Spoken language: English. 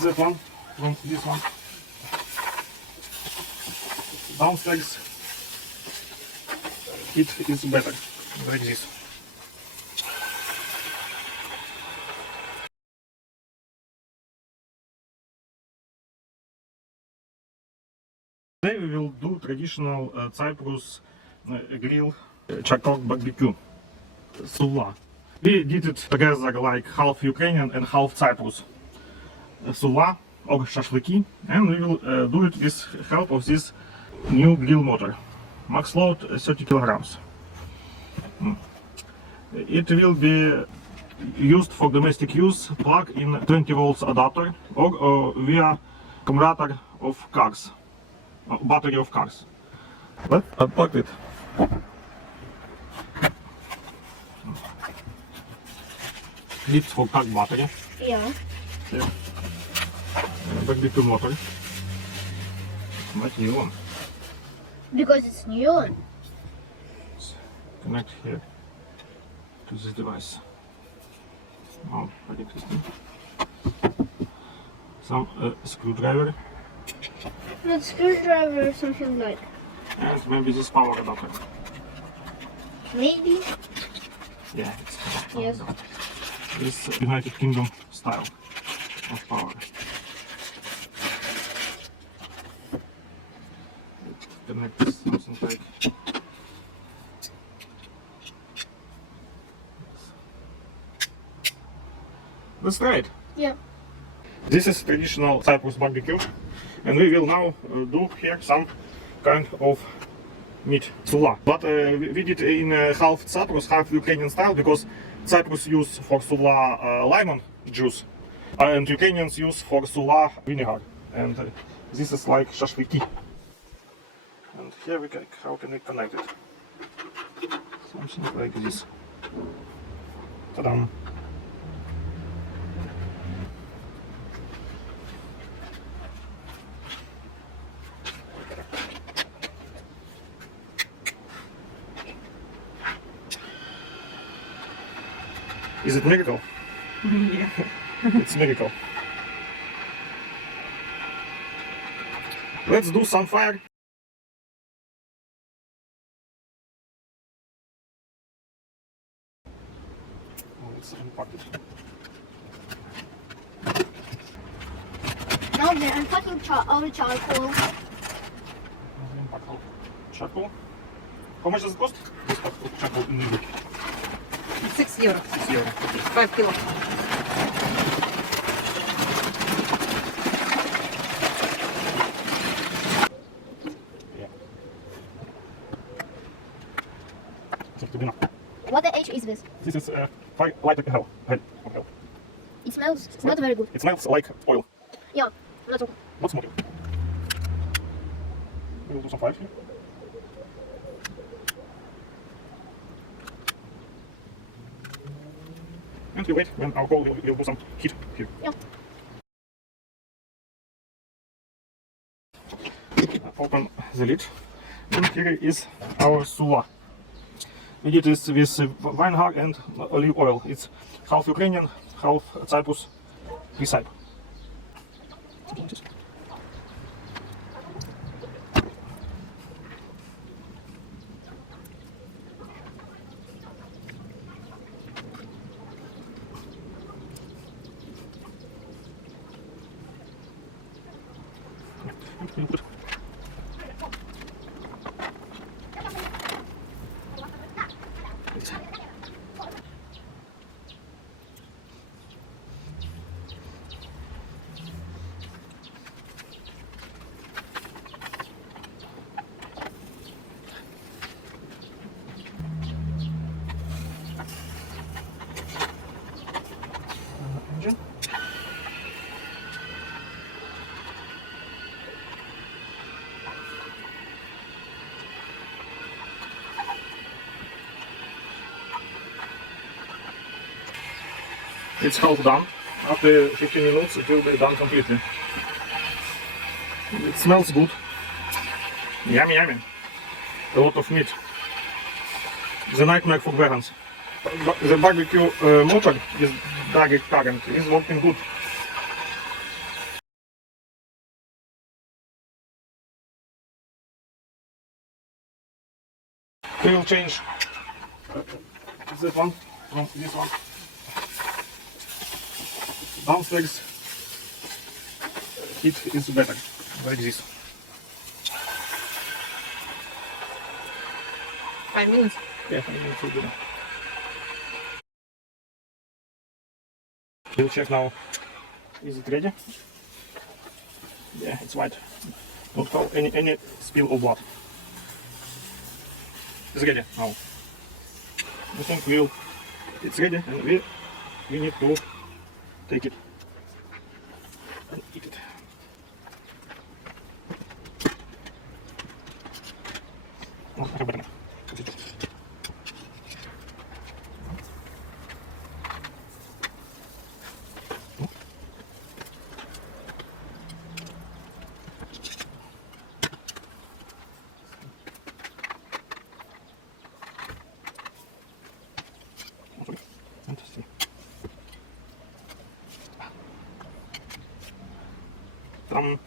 that one from this one. Downstairs it is better, like this. Today we will do traditional Cyprus grill charcoal barbecue, Souvla. We did it together like half Ukrainian and half Cyprus. Souvla or shashliki, and we will do it with help of this new grill motor. Max load 30 kilograms. It will be used for domestic use, plug in 20 volts adapter or via converter of cars, battery of cars. Let's unplug it. Clips for car battery. Yeah. Barbecue motor. Not new one. Because it's new. Connect here to this device. Oh, very interesting. Some screwdriver. Not screwdriver or something like. And maybe this power adapter. Maybe. Yeah, it's power Yes. adapter. This United Kingdom style of power. Connect this something like. That's right. Yeah. This is traditional Cyprus barbecue, and we will now do here some kind of meat, souvla. But we did in half Cyprus, half Ukrainian style, because Cyprus use for souvla lemon juice, and Ukrainians use for souvla vinegar. And this is like shashliki. And here we can, how can we connect it? Something like this. Ta-dam! Is it miracle? Yeah. It's miracle. Let's do some fire. Oh, it's unpacked. Now we're unpacking our charcoal. Charcoal. How much does it cost? This charcoal in Europe. 6 euro. 6 euro. 5 kilo. Yeah. Just to be enough. What the H is this? This is fire lighter hell. Hell. It smells not very good. It smells like oil. Yeah, not okay. Not smoky. We will do some fire here. And we wait when our coal will do some heat here. Yeah. Open the lid. And here is our souvla. We did this with vinegar and olive oil. It's half Ukrainian, half Cyprus recipe. Engine. It's half done. After 15 minutes it will be done completely. It smells good. Yummy, yummy. A lot of meat. The nightmare for vegans. The barbecue motor is direct current is working good. We will change that one from this one. Downstairs it is better, like this. 5 minutes. Yeah, I need to do that. We'll check now. Is it ready? Yeah, it's white. Don't have any spill of blood. It's ready now. I think it's ready and we need to take it and eat it. Oh, I have better. Interesting. Там